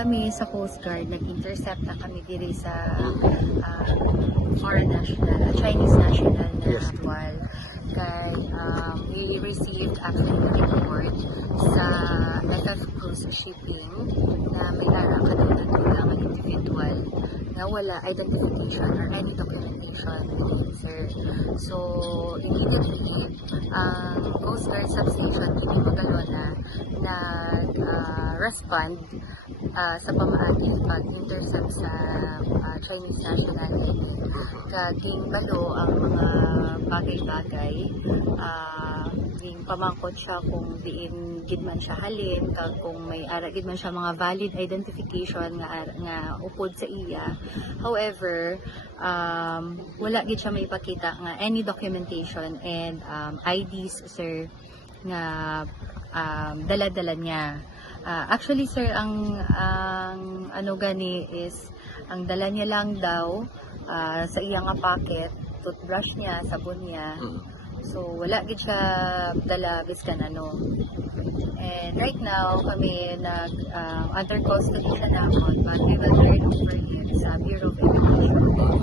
kami sa Coast Guard, nag-intercept na kami diri sa foreign national, Chinese national na Yes. actual. Kay we received actually the report sa FF Cruise Shipping na may ara ka daw na dulang individual na wala identification or any documentation, sir. So, immediately, ang Coast Guard Substation dito Magalona nag-respond sa pamaagi pag-intercept sa Chinese national kaging balo ang mga bagay-bagay ging pamangkot siya kung diin gid man siya halin kag kung may ara gid man siya mga valid identification nga upod sa iya. However, wala gid siya may ipakita nga any documentation and IDs, sir, nga dala-dala niya. Actually, sir, ang ano gani is ang dala niya lang daw sa iya nga pocket, toothbrush niya, sabon niya. So wala gid siya dala biskan ano. And right now kami nag under custody siya namon, but we will turn over him sa Bureau of Immigration.